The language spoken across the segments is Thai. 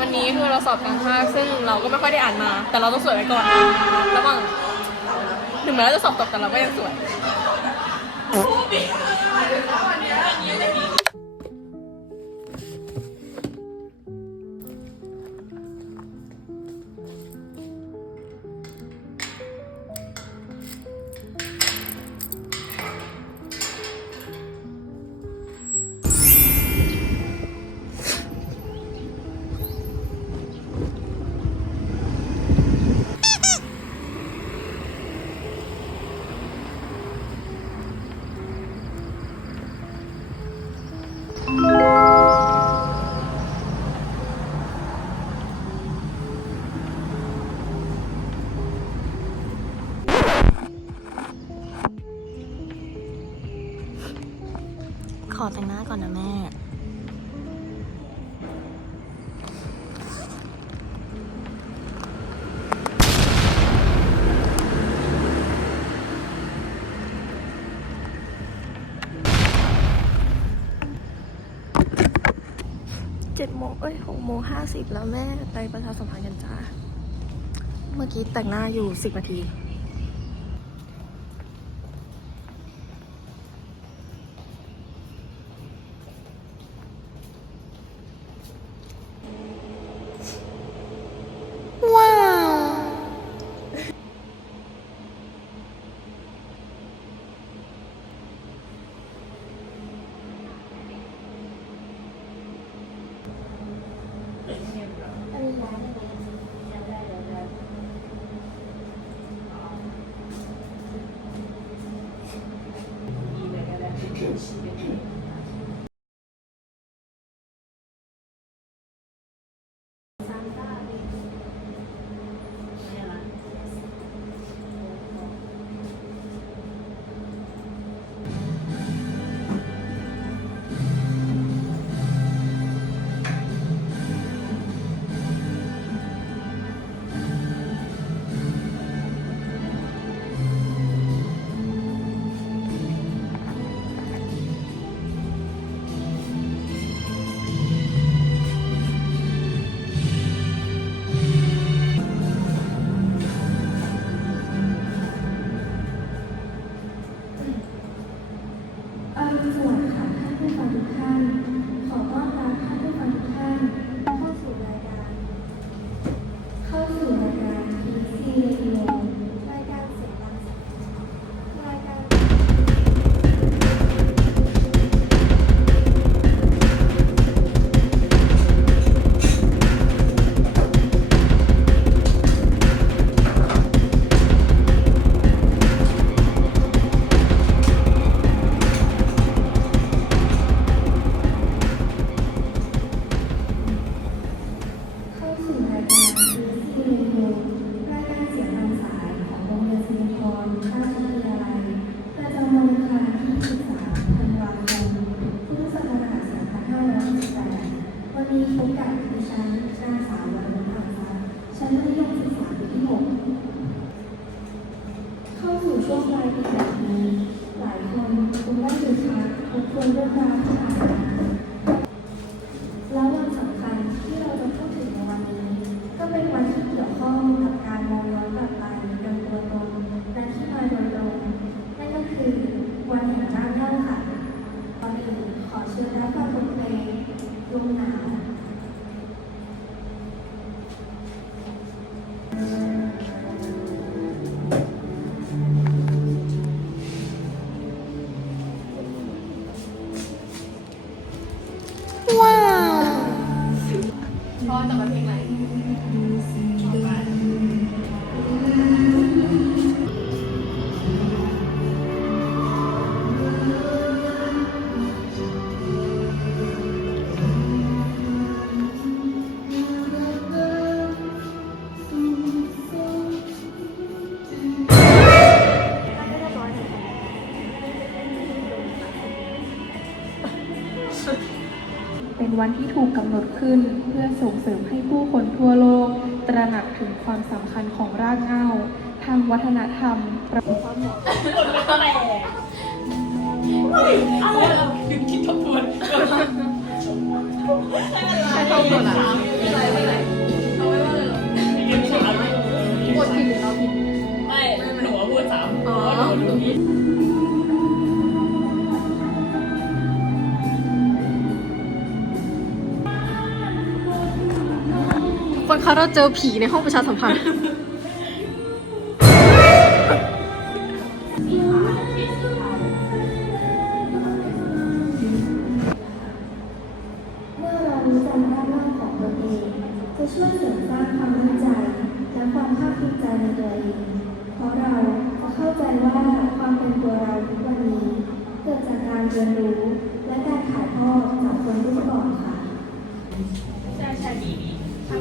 วันนี้คือเราสอบกลางภาคซึ่งเราก็ไม่ค่อยได้อ่านมา แต่เราต้องสวยไว้ก่อนระหว่างถึงแม้เราจะสอบตกแต่เราก็ยังสวย อแต่งหน้าก่อนนะแม่ เจ็ดโมงเอ้ยหกโมงห้าสิบแล้วแม่ ไปประชาสัมพันธ์กันจ้า เมื่อกี้แต่งหน้าอยู่สิบนาที ช่วงปลายปีแบบนี้หลายคนคงได้ดูชัดทบทวนเรื่องราวที่ผ่านมา เป็นวันที่ถูกกำหนดขึ้นเพื่อส่งเสริมให้ผู้คนทั่วโลก ตระหนักถึงความสำคัญของรากเหง้า ทางวัฒนธรรมประเพณีใช่ต้องตัวละ คนคะเราเจอผีในห้องประชาสัมพันธ์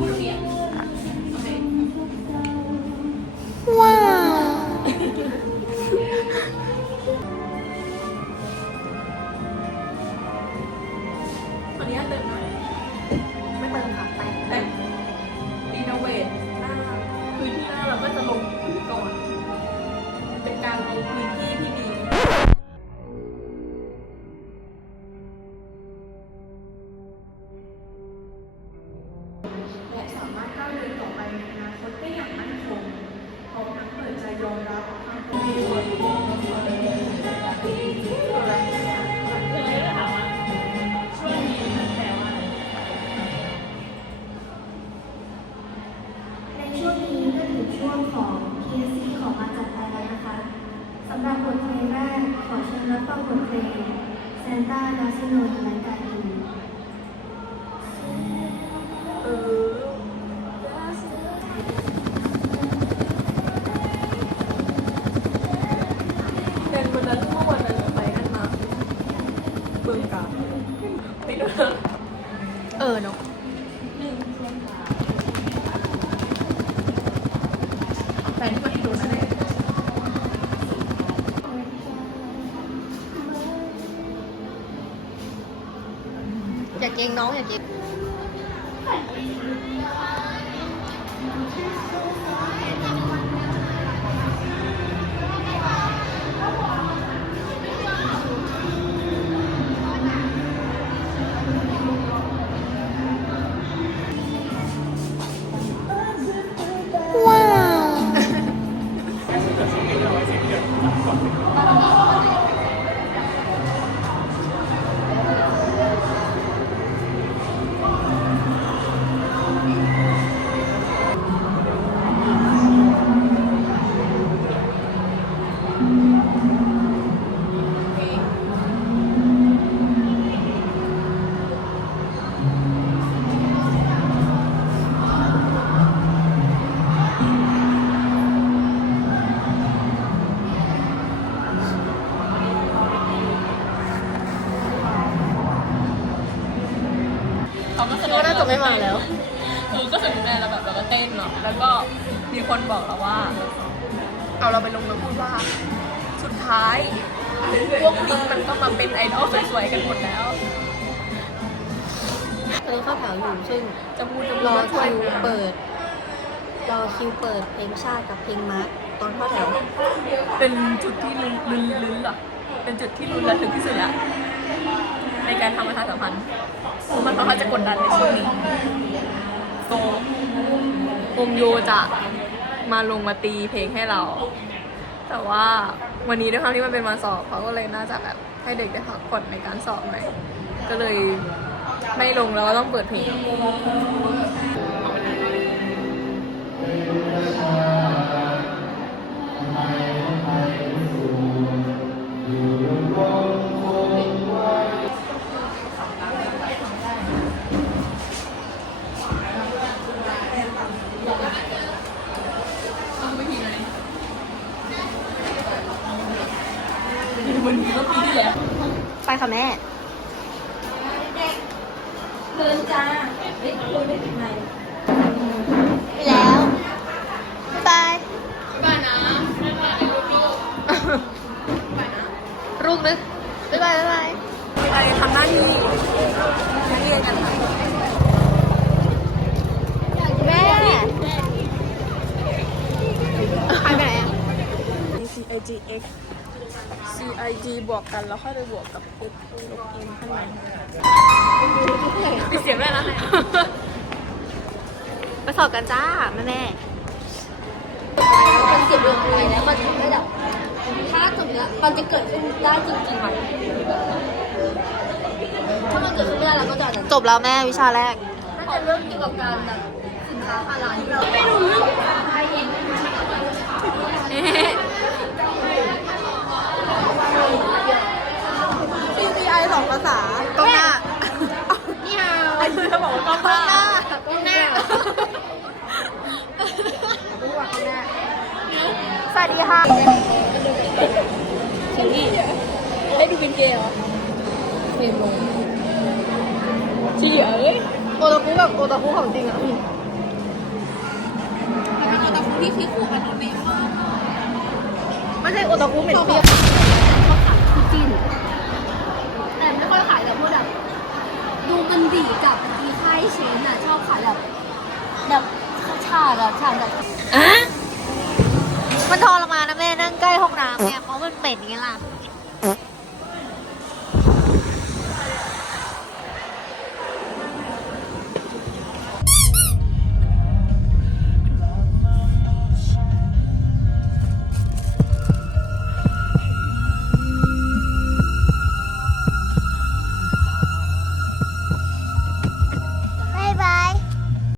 ว้ อย่าเกร ม่มาแล้ว เออก็แสดงแล้วแบบเราก็เต้นเนาะแล้วก็มีคนบอกเราว่า เอาเราไปลงแล้วพูดว่า สุดท้ายพวกนี้มันก็มาเป็นไอดอลสวยๆกันหมดแล้วตอนนี้เข้าแถวอยู่ซึ่งจะพูดจะรพูอดว่าช่วยคิวเปิด รอคิวเปิดเพลงชาติกับเพลงมาร์คตอนเข้าแถว เป็นจุดที่ลุ้นลุ้นลุ้นเหรอเป็นจุดที่ลุ้นระทึกที่สุดละ ในการทำประชาสัมพันธ์มันค่อนข้าจะกดดันในช่วงนี้โตวงโยจะมาลงมาตีเพลงให้เรา แต่ว่าวันนี้ด้วยความที่มันเป็นวันสอบเขาก็เลยน่าจะแบบให้เด็กได้พักผ่อนในการสอบหน่อยก็เลยไม่ลงแล้วก็ต้องเปิดเพลง วันนี้ก็ปีที่แล้ว ไปค่ะแม่ เดินจ้าเฮ้ยคุยได้ยังไงไปแล้วบายบ้านนะบ้านในลูกลูกรูปนึกบ๊ายบายบ๊ายบาย ไปทำหน้าที่นักเรียนกันค่ะแม่ไปไหนอะ CIG X CIG บวกกันแล้วค่อยไปบวกกับ X ลบ M ข้างในปิดเสียงได้แล้วไงไปสอบกันจ้า แม่แม่มันเสียลงไปแล้วมันทำให้แบบถ้าสมมติว่ามันจะเกิดขึ้นได้จริงๆมันถ้ามันเกิดขึ้นไม่ได้เราก็จะอาจจบแล้วแม่วิชาแรกน่าจะเรื่องเกี่ยวกับการแบบสินค้าฮาลาลไม่รู้เรื่องไทยเอง CCI สองภาษาก็หน้า นี่ฮะ ไอ้ที่เขาบอกว่ากล้องหน้า ก้มหน้า ส วัสดีค่ะให้ดูเป็นเกย์เหรอเกย์ลงชี้เอ้ยโอตาคุแบบโอตาคุของจริงอะเป็นโอตาคุที่คิดขู่กันตรงนี้มากไม่ใช่โอตาคุเหม็นเปรี้ยวเขาขายคู่จิ้นแต่ไม่ค่อยขายแบบพวกแบบดูมันดีกับอีค่ายเชนอะชอบขายแบบแบบฉากอะฉากแบบ มันทรมานนะแม่นั่งใกล้ห้องน้ำเนี่ยเพราะมันเหม็นไงล่ะ